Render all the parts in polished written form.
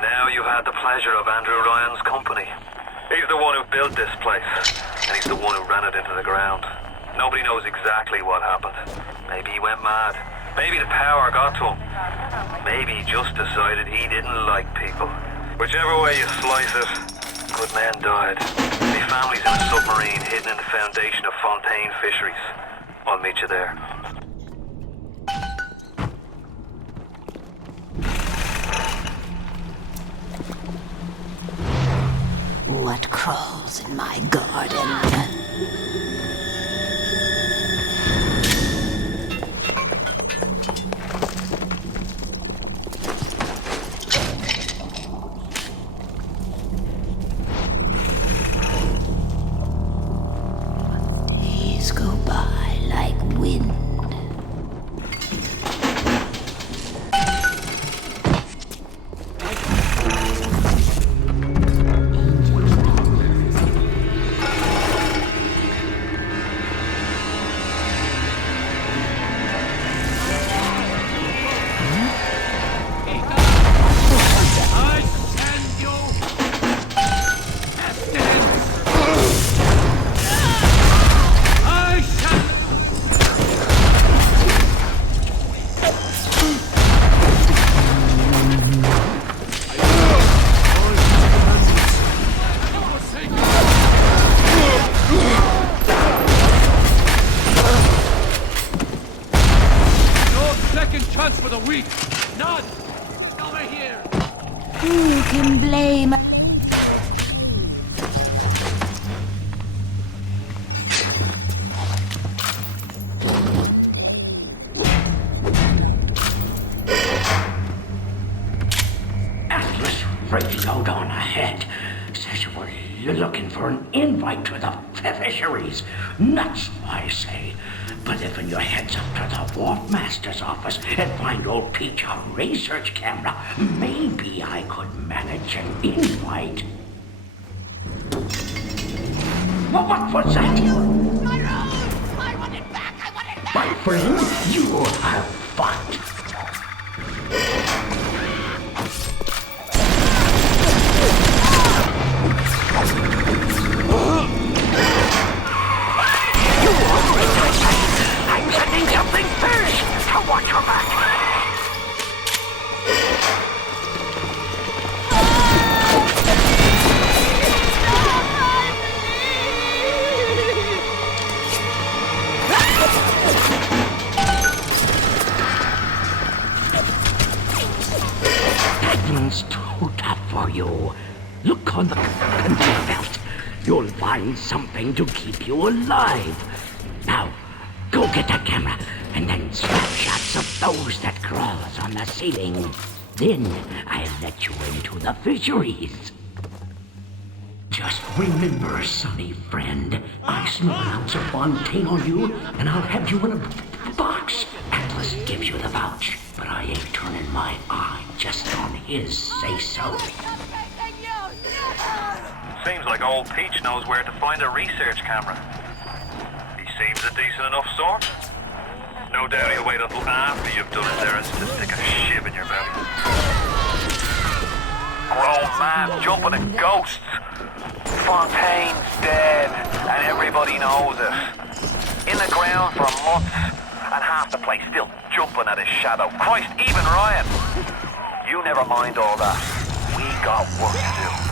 Now you've had the pleasure of Andrew Ryan's company. He's the one who built this place, and he's the one who ran it into the ground. Nobody knows exactly what happened. Maybe he went mad. Maybe the power got to him. Maybe he just decided he didn't like people. Whichever way you slice it, good men died. The families in a submarine hidden in the foundation of Fontaine fisheries. I'll meet you there. What crawls in my garden? Days go by like wind. For the weak! None! Over here! Who can blame? Atlas radioed on ahead. Says you were looking for an invite to the fisheries. Nuts, I say. But if your heads up to the Wharf Master's office and find old Peach a research camera, maybe I could manage an invite. What was that? My rose! I want it back! I want it back! My friend, you have fought. I'm sending something first to watch your back. That's too tough for you. Look on the conveyor belt. You'll find something to keep you alive. Now, go get that camera, and then snapshots of those that crawls on the ceiling. Then I'll let you into the fisheries. Just remember, sonny friend, I smell an ounce of Fontaine on you, and I'll have you in a box. Atlas gives you the vouch, but I ain't turning my eye just on his say-so. Seems like old Peach knows where to find a research camera. He seems a decent enough sort. No doubt he'll wait until after you've done it there and to stick a shiv in your belly. Grown man jumping at ghosts. Fontaine's dead, and everybody knows it. In the ground for months, and half the place still jumping at his shadow. Christ, even Ryan. You never mind all that. We got work to do.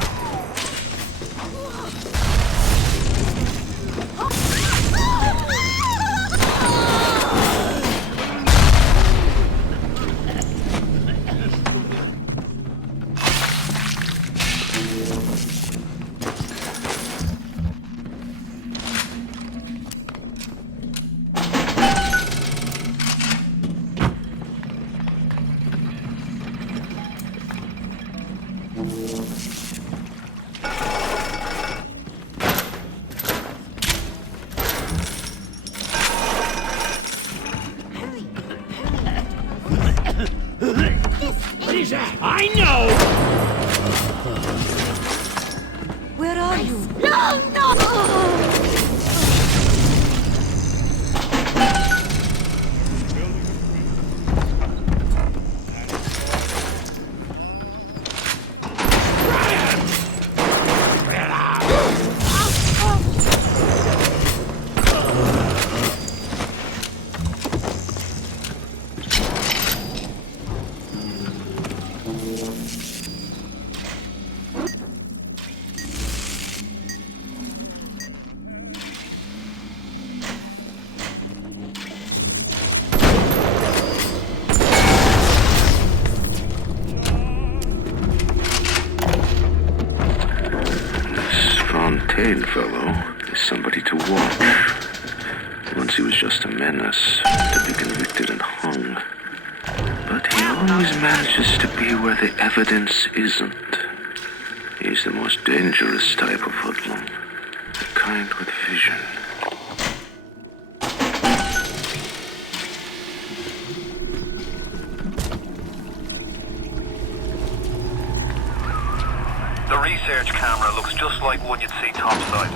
What is that? I know! Where are you? No, no! fellow is somebody to watch. Once he was just a menace, to be convicted and hung. But he always manages to be where the evidence isn't. He's the most dangerous type of hoodlum. The kind with vision. The research camera looks just like one you'd see topside.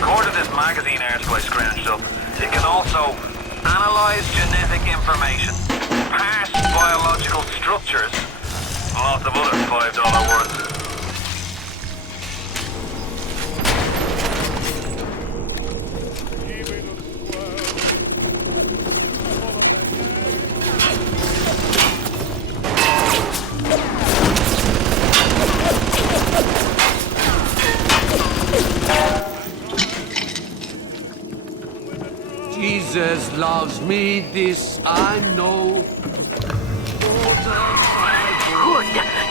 According to this magazine article I scrounged up, it can also analyze genetic information, parse biological structures, and lots of other $5 words. Jesus loves me, this I know. Good,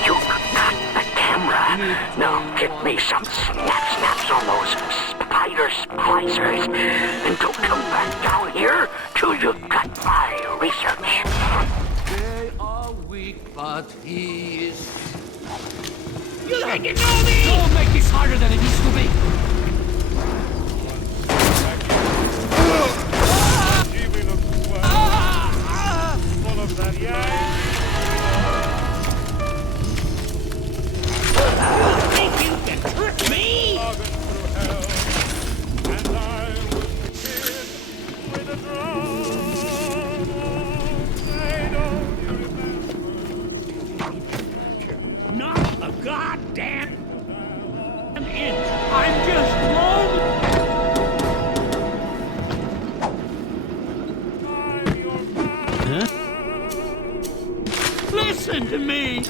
you got the camera. Now get me some snaps on those spider splicers, and don't come back down here till you've got my research. They are weak, but he is... You think you know me? Don't make this harder than it needs to be. Think you can trick me? Not a goddamn inch. I'm just blown. Listen to me.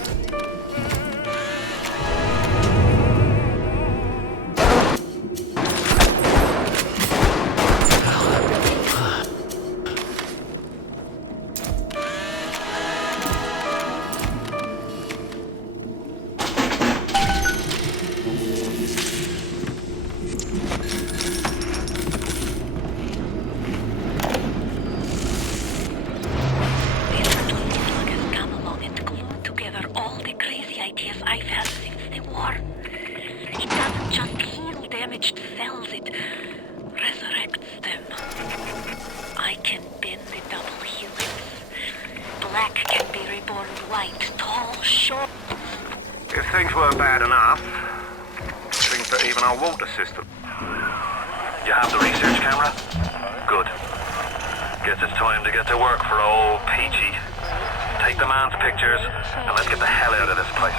If things weren't bad enough, things that even our water system. You have the research camera? Good. Guess it's time to get to work for old Peachy. Take the man's pictures, and let's get the hell out of this place.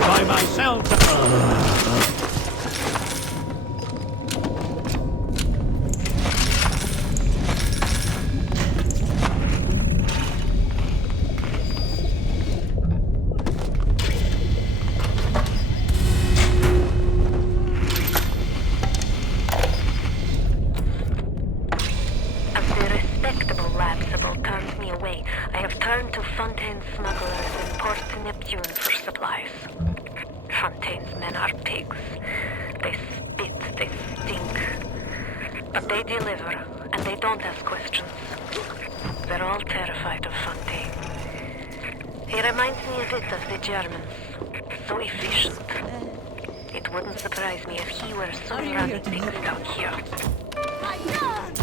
By myself. collapsible turned me away, I have turned to Fontaine smugglers in Port Neptune for supplies. Fontaine's men are pigs. They spit, they stink. But they deliver, and they don't ask questions. They're all terrified of Fontaine. He reminds me a bit of the Germans. So efficient. It wouldn't surprise me if he were soon running things down here. My God!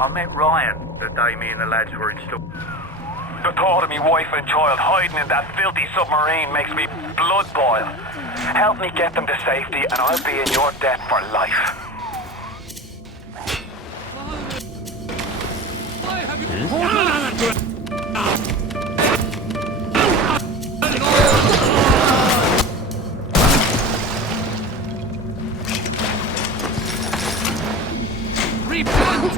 I met Ryan the day me and the lads were installed. The thought of me wife and child hiding in that filthy submarine makes me blood boil. Help me get them to safety and I'll be in your debt for life. Why have you... Repent!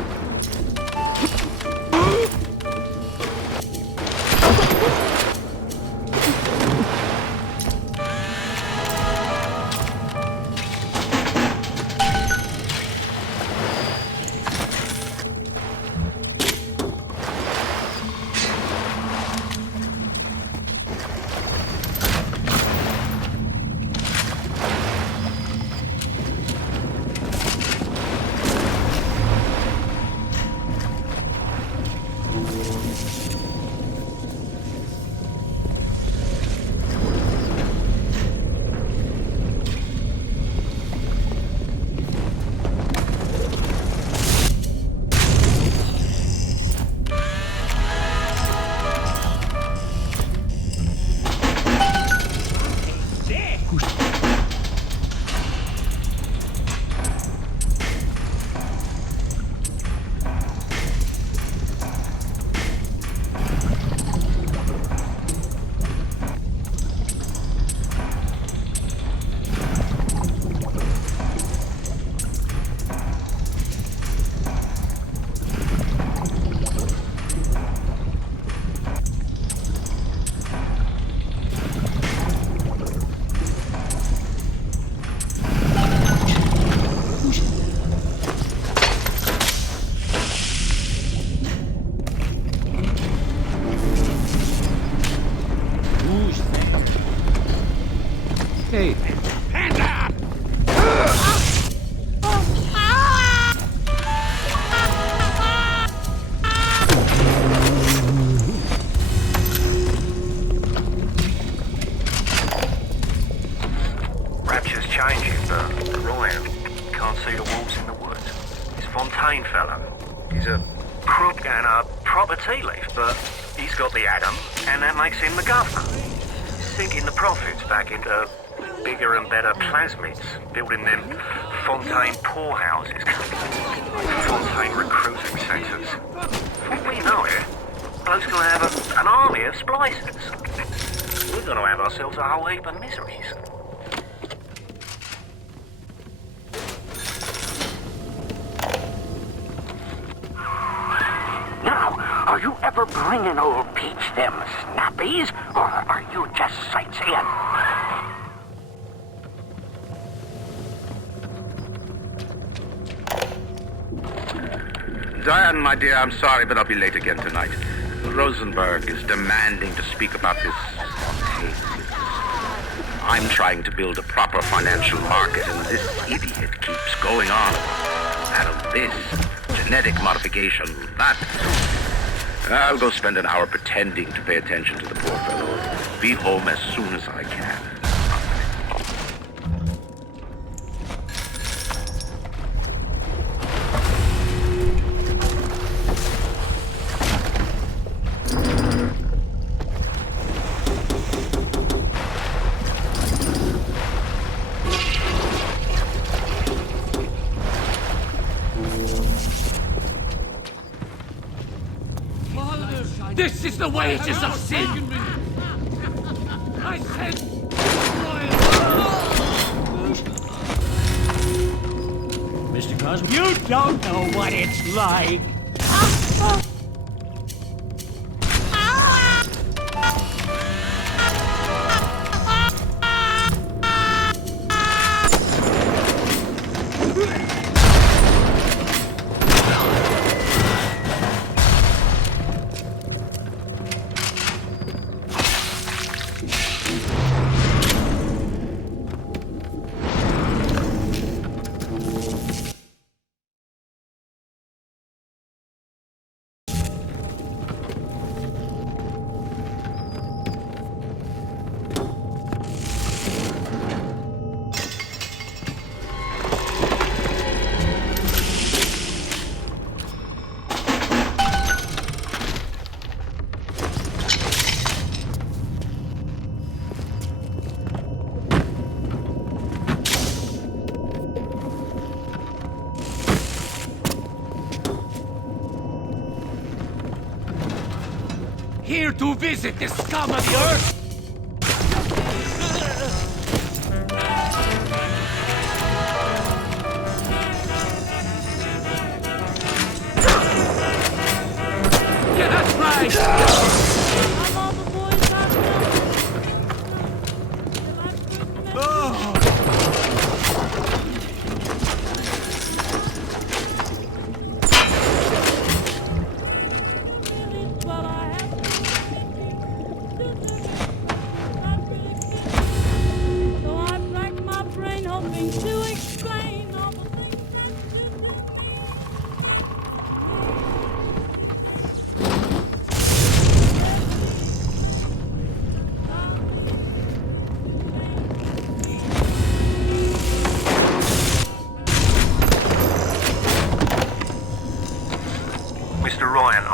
Hey. Hands up! Rapture's changing, but Ryan can't see the wolves in the woods. This Fontaine fellow, he's a crook and a proper tea leaf, but he's got the atom, and that makes him the governor. He's sinking the profits back into bigger and better plasmids, building them Fontaine poorhouses, Fontaine recruiting centres. What we know here, bloke's gonna have an army of splicers. We're gonna have ourselves a whole heap of miseries. Now, are you ever bringing old Peach them snappies, or are you just sightseeing? Diane, my dear, I'm sorry, but I'll be late again tonight. Rosenberg is demanding to speak about this Fontaine business. I'm trying to build a proper financial market, and this idiot keeps going on. Out this, genetic modification, that. I'll go spend an hour pretending to pay attention to the poor fellow. Be home as soon as I can. This is the wages of sin! I said... Mr. Cosmo, you don't know what it's like. Here to visit the scum of the earth! Yeah, that's right!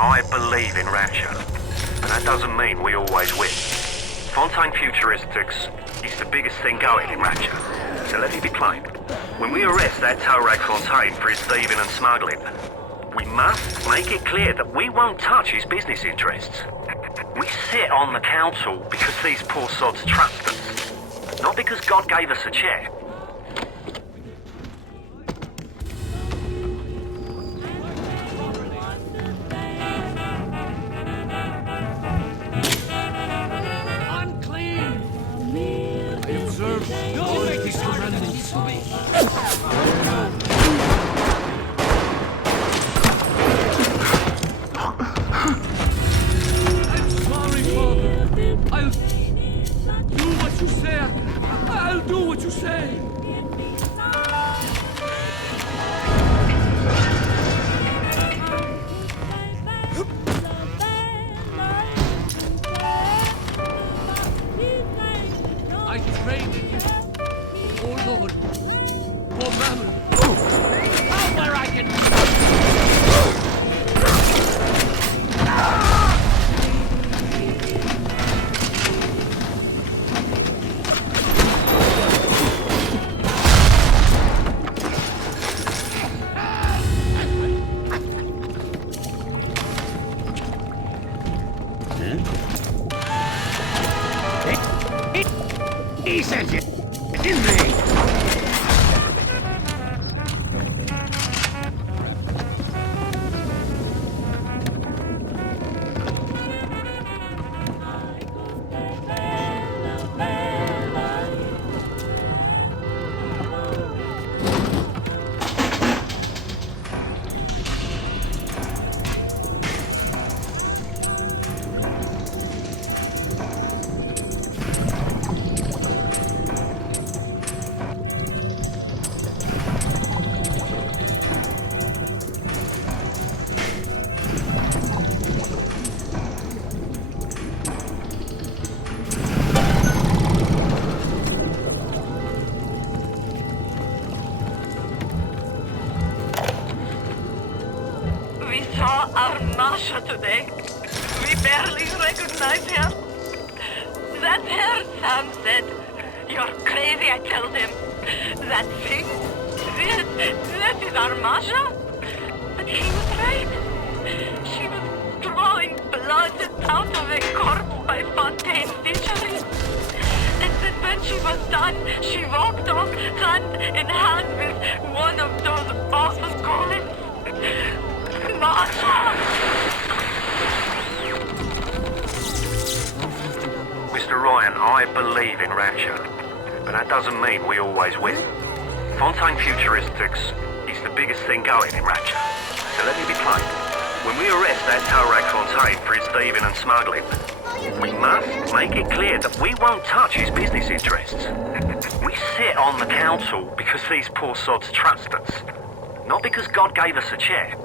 I believe in Rapture, and that doesn't mean we always win. Fontaine Futuristics is the biggest thing going in Rapture, so let me be plain. When we arrest that tow rag Fontaine for his thieving and smuggling, we must make it clear that we won't touch his business interests. We sit on the council because these poor sods trust us, not because God gave us a chair. Masha today. We barely recognize her. That's her, Sam said. You're crazy, I told him. That thing? This is our Masha? But he was right. She was drawing blood out of a corpse by Fontaine fisheries. And then when she was done, she walked off hand in hand with one of those awful golems. Masha! Mr. Ryan, I believe in rapture, but that doesn't mean we always win. Fontaine Futuristics is the biggest thing going in rapture. So let me be plain. When we arrest that Tarak Fontaine for his thieving and smuggling, we must make it clear that we won't touch his business interests. We sit on the council because these poor sods trust us, not because God gave us a chair.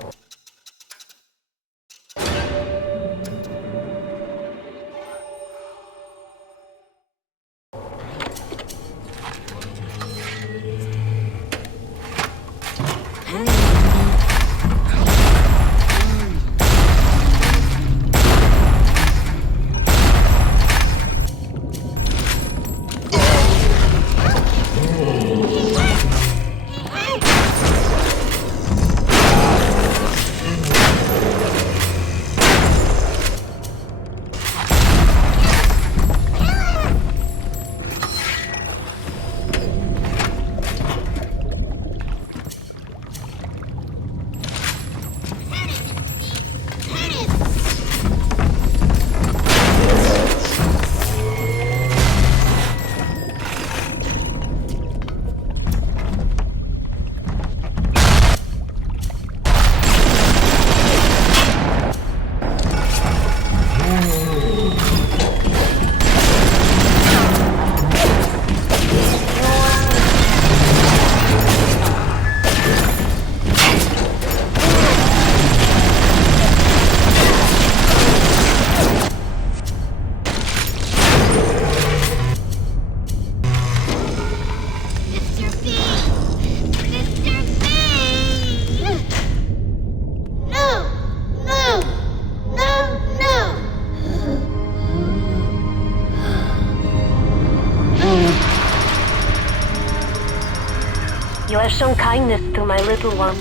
You have shown kindness to my little one,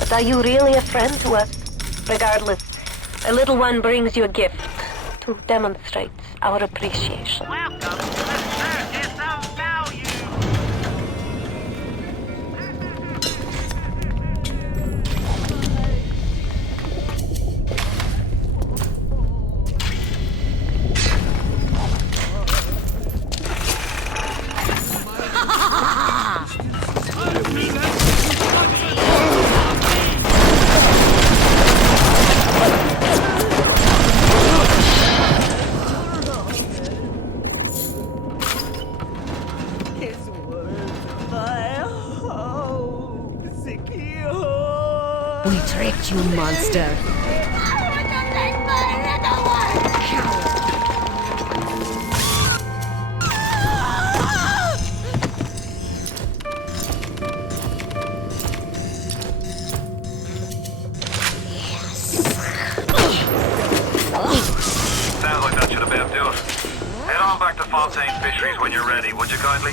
but are you really a friend to us? Regardless, a little one brings you a gift to demonstrate our appreciation. Welcome to the Circus of Value. We tricked you, monster. Sounds like that should about do it. Head on back to Fontaine Fisheries when you're ready, would you kindly?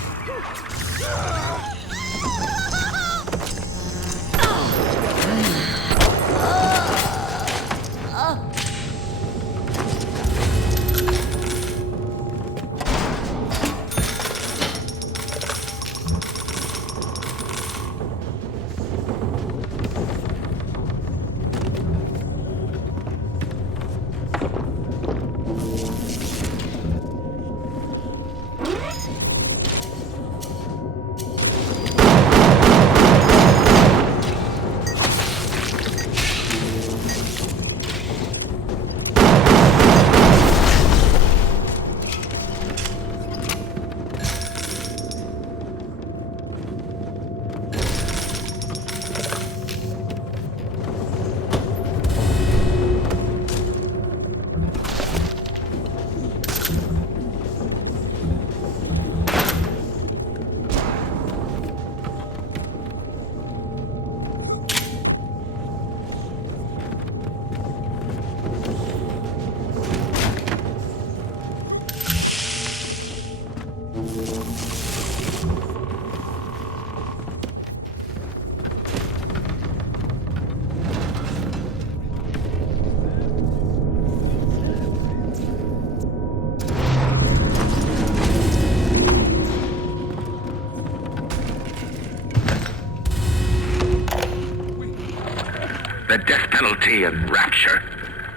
The death penalty and rapture.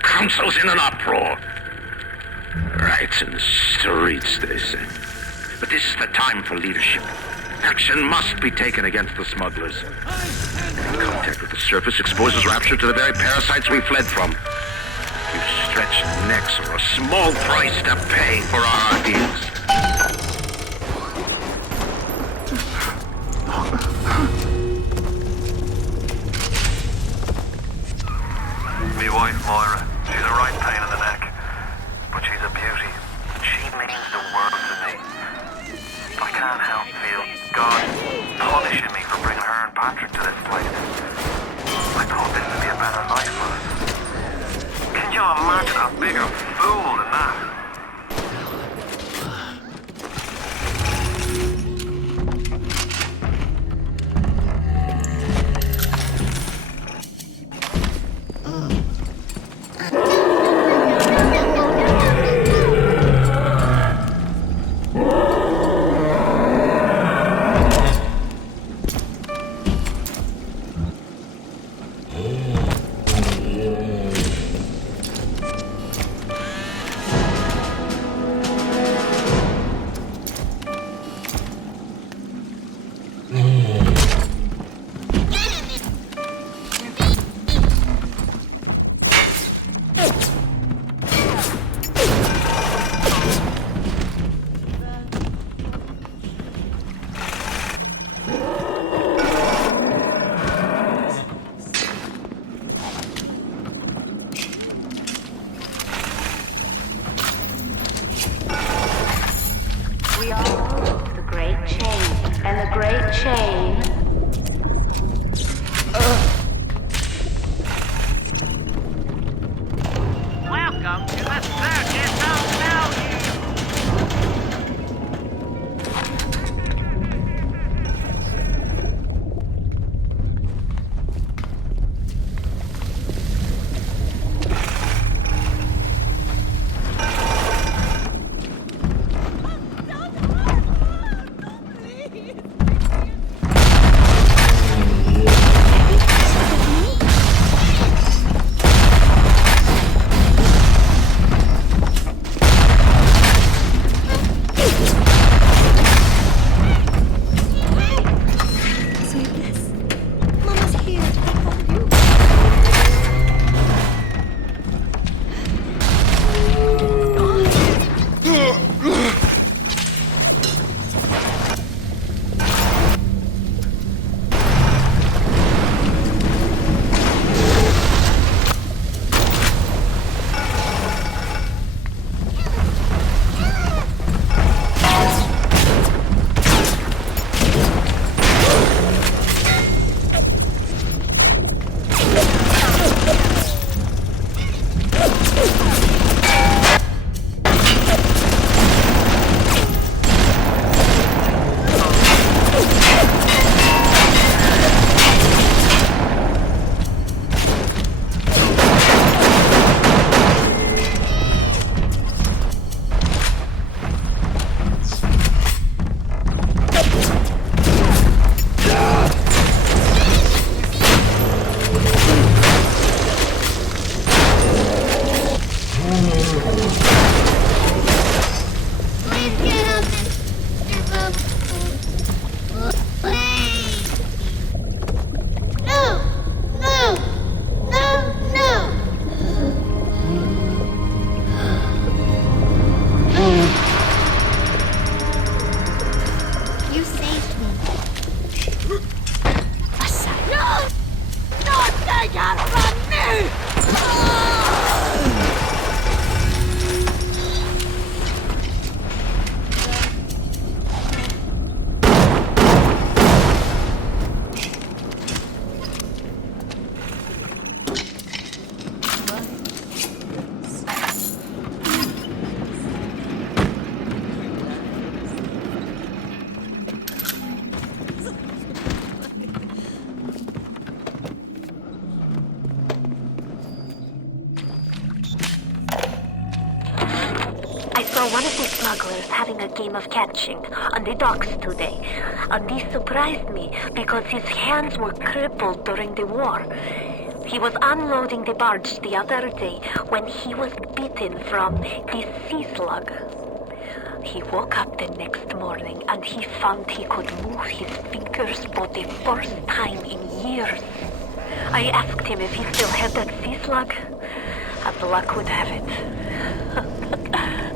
Council's in an uproar. Riots in the streets, they say. But this is the time for leadership. Action must be taken against the smugglers. Contact with the surface exposes rapture to the very parasites we fled from. We've stretched necks or a small price to pay for our ideas. Me wife, Moira. She's a right pain in the neck. But she's a beauty. She means the world to me. I can't help feel God punishing me for bringing her and Patrick to this place. I thought this would be a better life for us. Can you imagine a bigger fool than that? We all moved the great chain, and the great chain... Welcome to the circus of value. One of the smugglers having a game of catching on the docks today. And this surprised me because his hands were crippled during the war. He was unloading the barge the other day when he was bitten from the sea slug. He woke up the next morning and he found he could move his fingers for the first time in years. I asked him if he still had that sea slug, and luck would have it.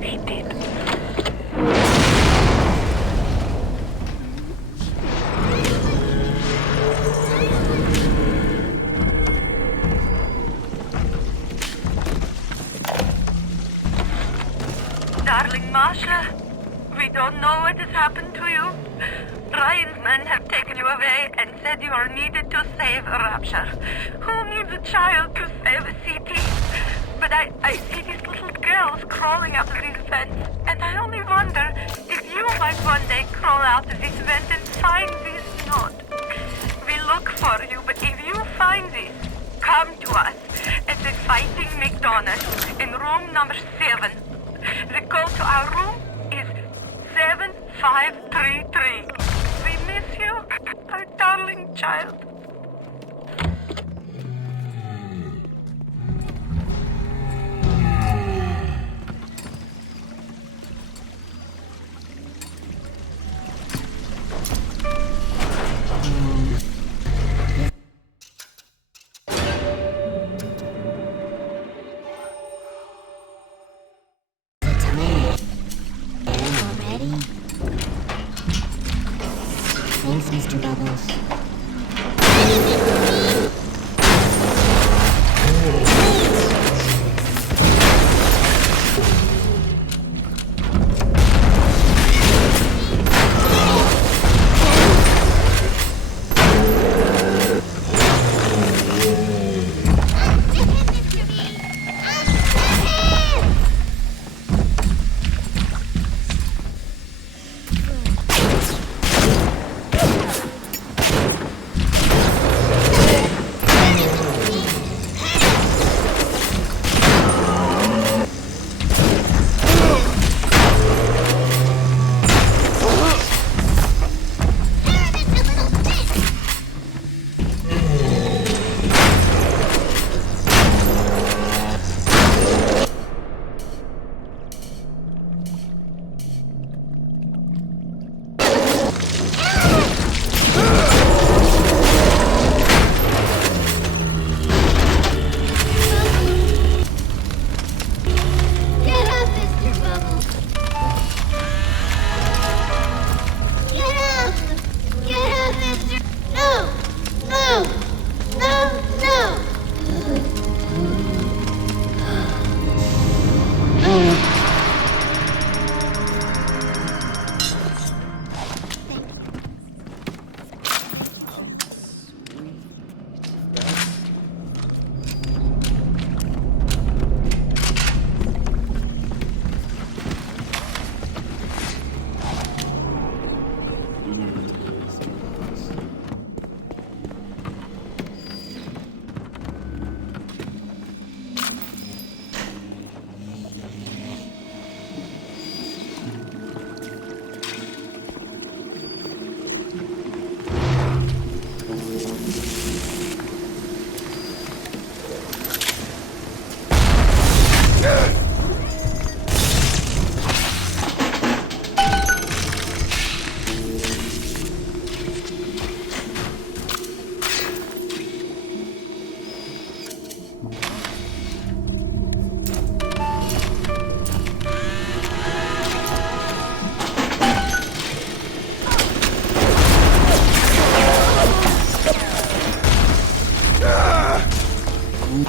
He did. Darling Masha, we don't know what has happened to you. Ryan's men have taken you away and said you are needed to save Rapture. Who needs a child to save a city? But I see these little girls crawling out of this vent, and I only wonder if you might one day crawl out of this vent and find this note. We look for you, but if you find this, come to us at the Fighting McDonald's in room number 7. The code to our room is 7533. We miss you, our darling child. Thanks, Mr. Bubbles.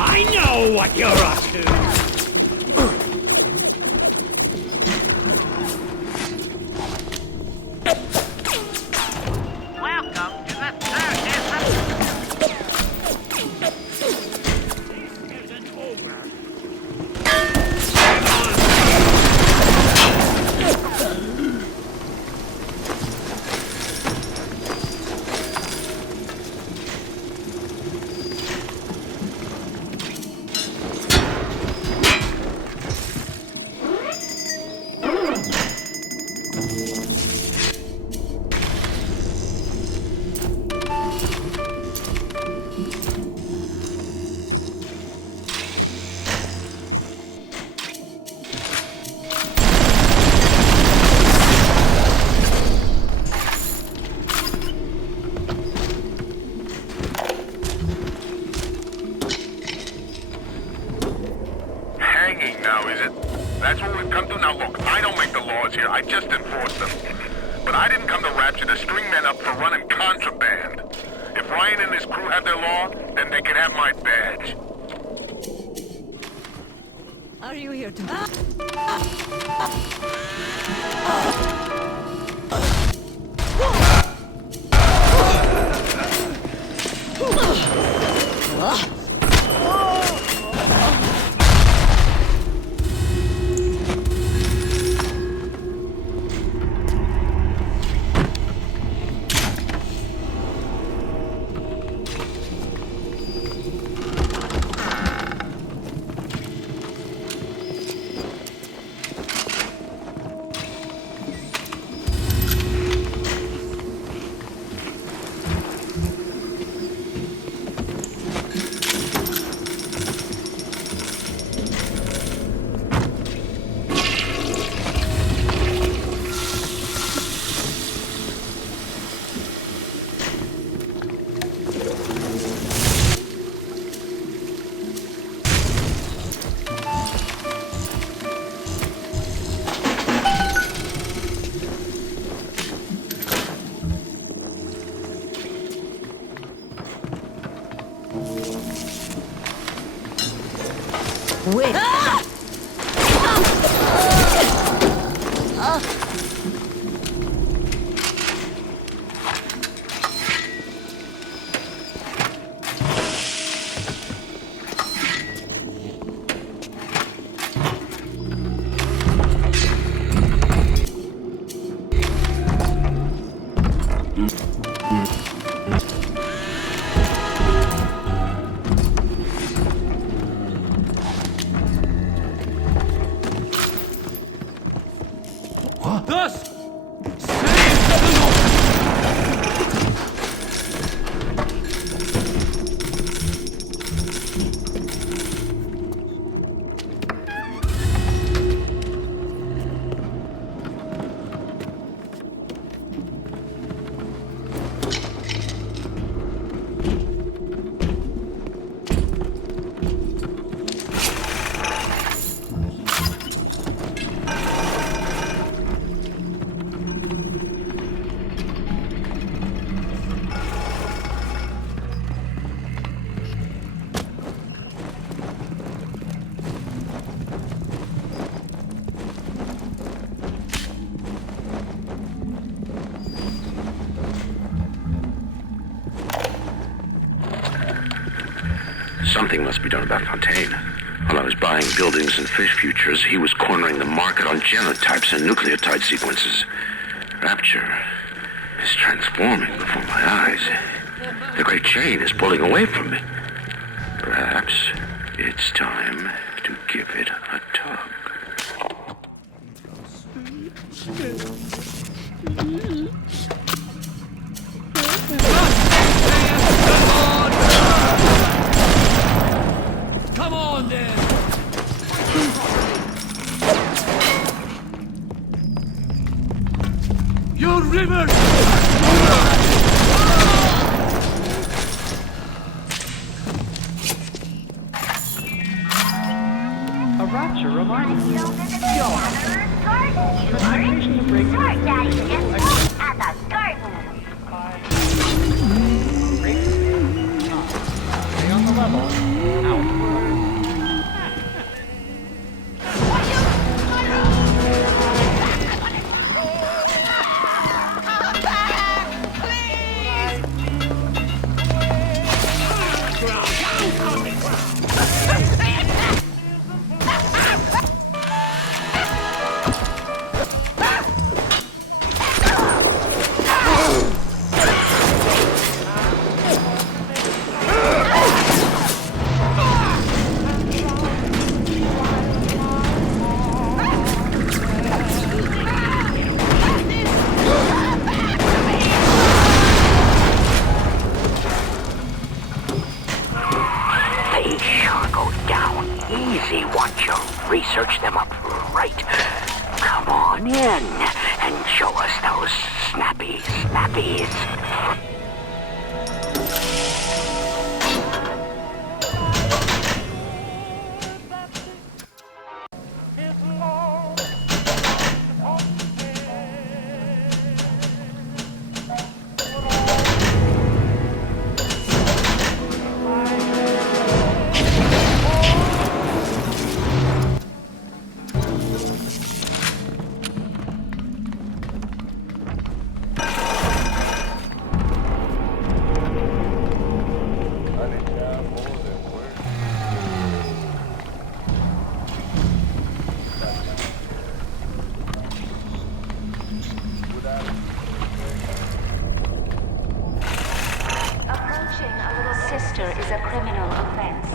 I know what you're up to! Welcome to the circus. This isn't over. I just enforced them. But I didn't come to Rapture to string men up for running contraband. If Ryan and his crew have their law, then they can have my badge. Are you here to... Wait. Thus, Something must be done about Fontaine. While I was buying buildings and fish futures, he was cornering the market on genotypes and nucleotide sequences. Rapture is transforming before my eyes. The great chain is pulling away from me. Perhaps it's time to give it a tug. come on then! You river! A Rapture reminder. Yo, location to break. Splicers is a criminal offense.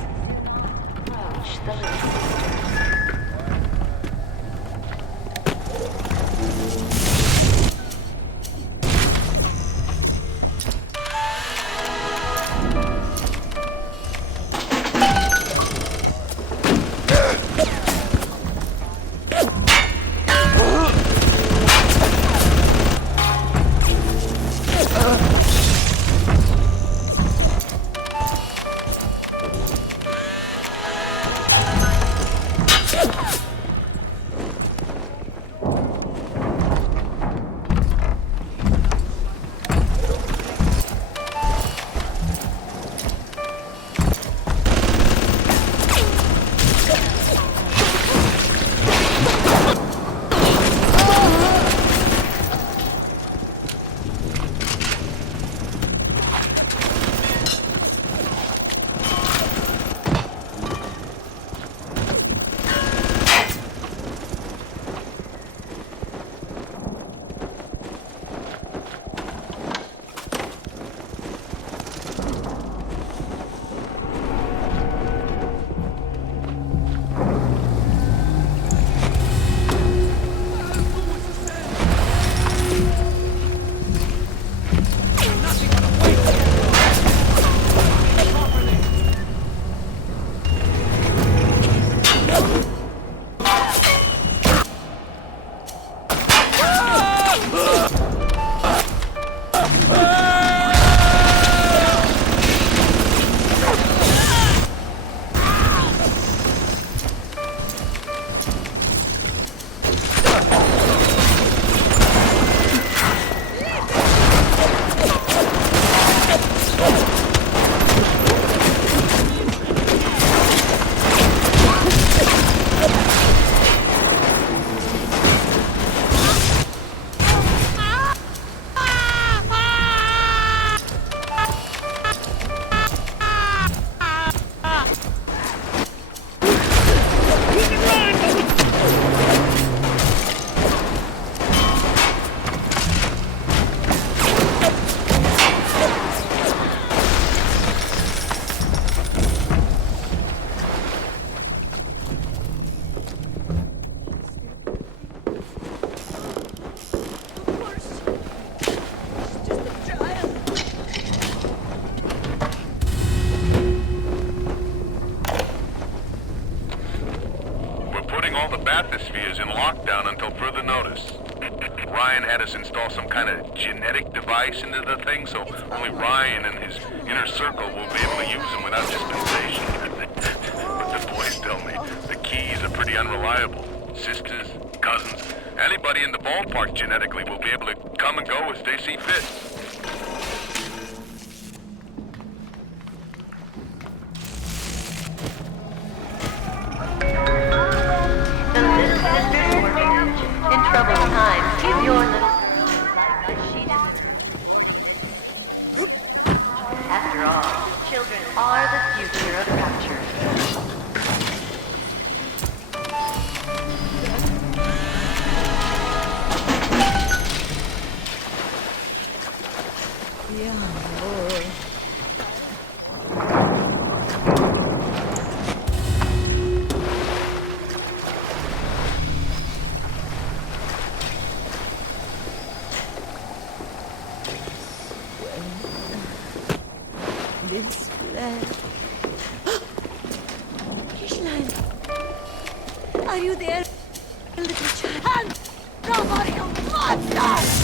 Approach the Little Sisters. bathyspheres in lockdown until further notice. Ryan had us install some kind of genetic device into the thing, so only Ryan and his inner circle will be able to use them without dispensation. But the boys tell me the keys are pretty unreliable. Sisters, cousins, anybody in the ballpark genetically will be able to come and go as they see fit. In troubled times, give your little... After all, children are the future of Rapture. This land. Kishlan! Are you there, little child? Nobody, you monster!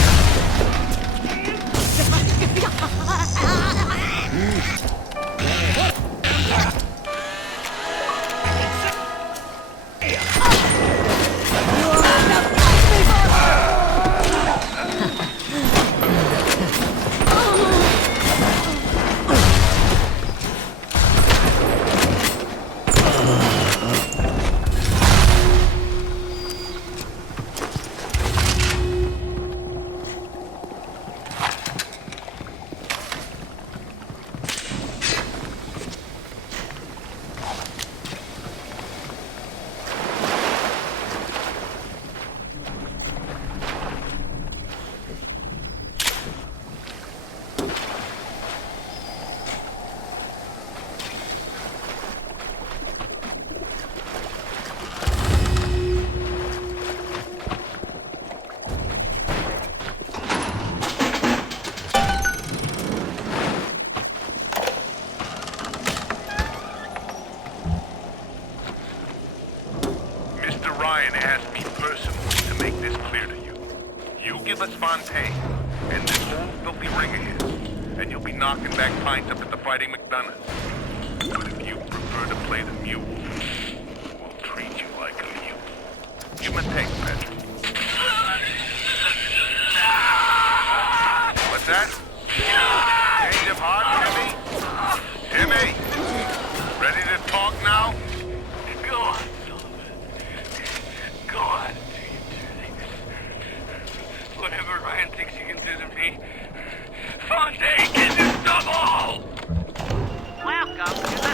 give us Fontaine and this whole filthy ring of his, and you'll be knocking back pints up at the Fighting McDonough's. But if you prefer to play the mule, we'll treat you like a mule. Give him a taste, Patrick. What's that? Change of heart, Timmy? Timmy! Ready to talk now? Go on, Sullivan. Go on. Whatever Ryan thinks he can do to me, Fontaine can do double! Welcome to the...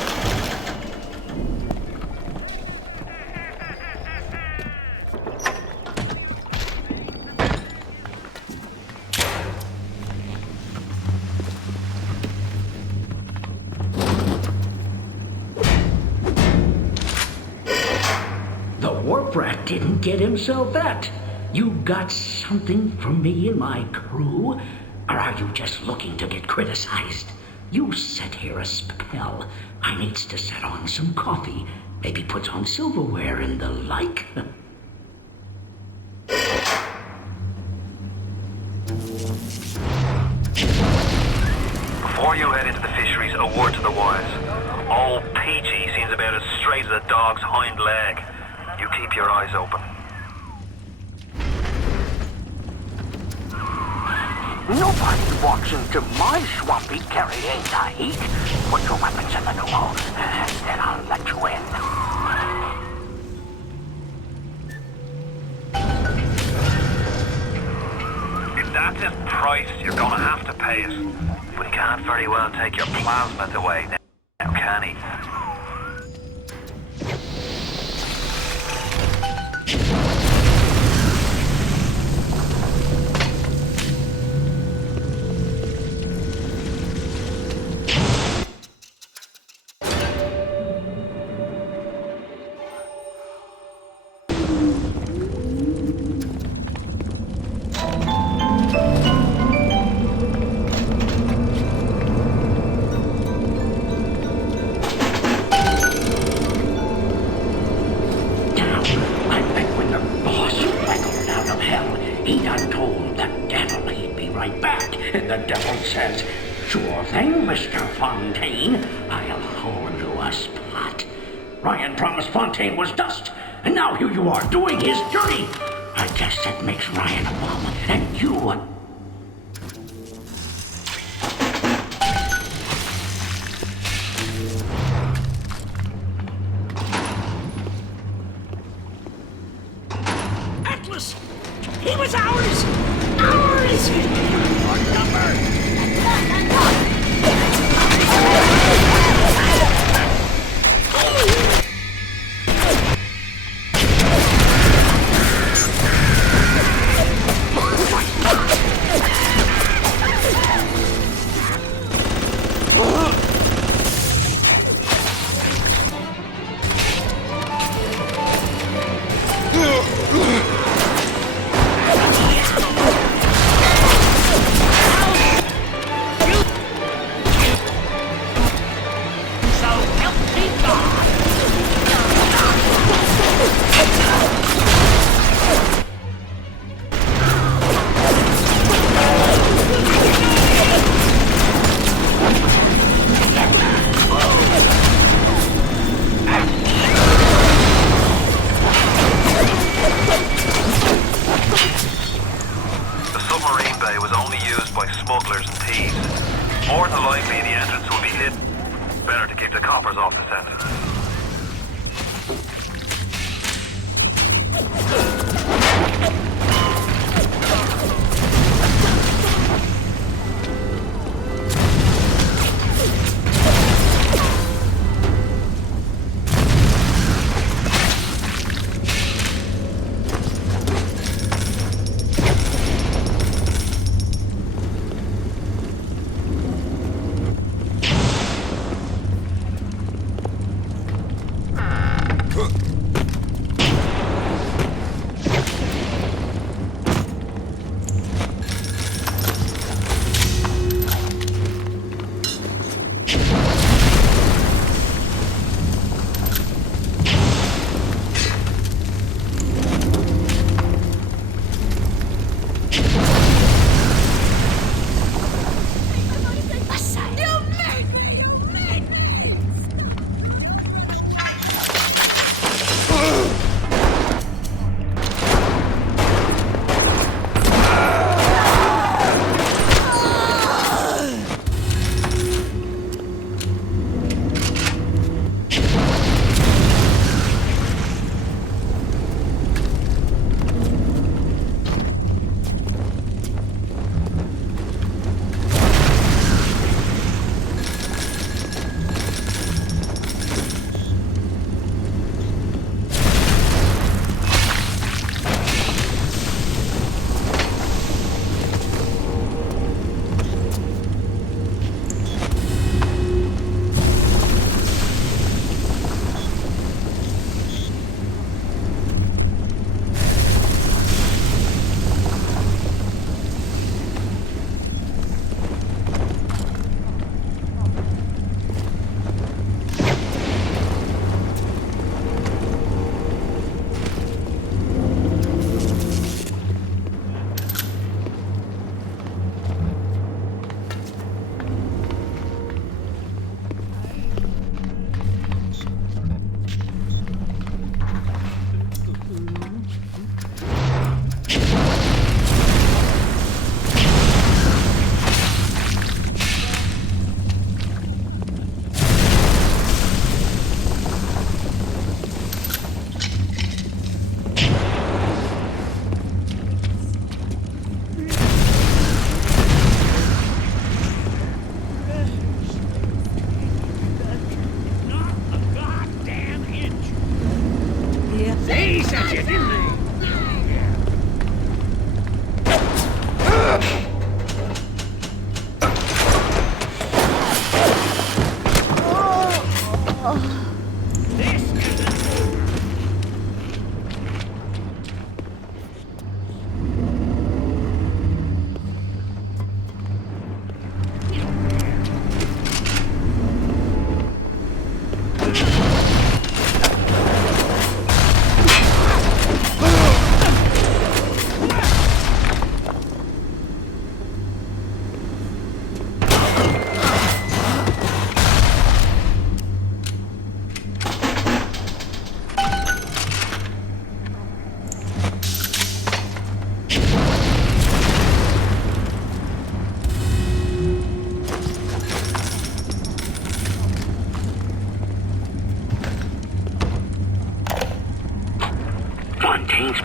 The warp rat didn't get himself that. You got something from me and my crew? Or are you just looking to get criticized? You set here a spell. I needs to set on some coffee. Maybe put on silverware and the like. Before you head into the fisheries, a word to the wise. Old Peachy seems about as straight as a dog's hind leg. You keep your eyes open. Nobody walks into my swampy carrying the heat. Put your weapons in the pneumo, and then I'll let you in. If that's his price, you're gonna have to pay it. But he can't very well take your plasma away now, can he? Says, sure thing, Mr. Fontaine. I'll hold you a spot. Ryan promised Fontaine was dust, and now here you are doing his dirty. I guess that makes Ryan a bum, and you a... Atlas! He was ours! Ours! Our number! More than likely, the entrance will be hidden. Better to keep the coppers off the scent.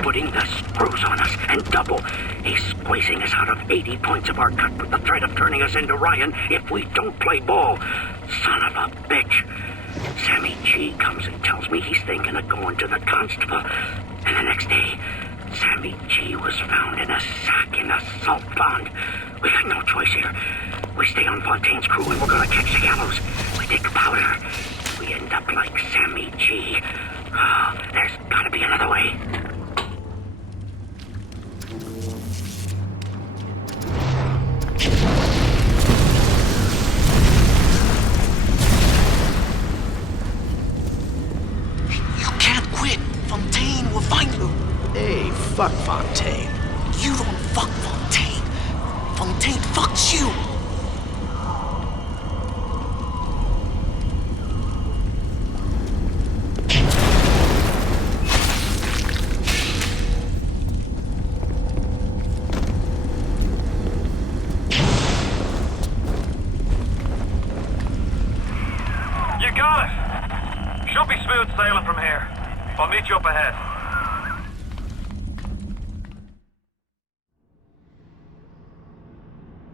putting the screws on us, and double. He's squeezing us out of 80 points of our cut with the threat of turning us into Ryan if we don't play ball. Son of a bitch. Sammy G comes and tells me he's thinking of going to the constable. And the next day, Sammy G was found in a sack in a salt pond. We got no choice here. We stay on Fontaine's crew and we're gonna catch the gallows. We take powder. We end up like Sammy G. Oh, there's gotta be another way. You can't quit. Fontaine will find you. Hey, fuck Fontaine. You don't fuck Fontaine. Fontaine fucks you. You got it! Should be smooth sailing from here. I'll meet you up ahead.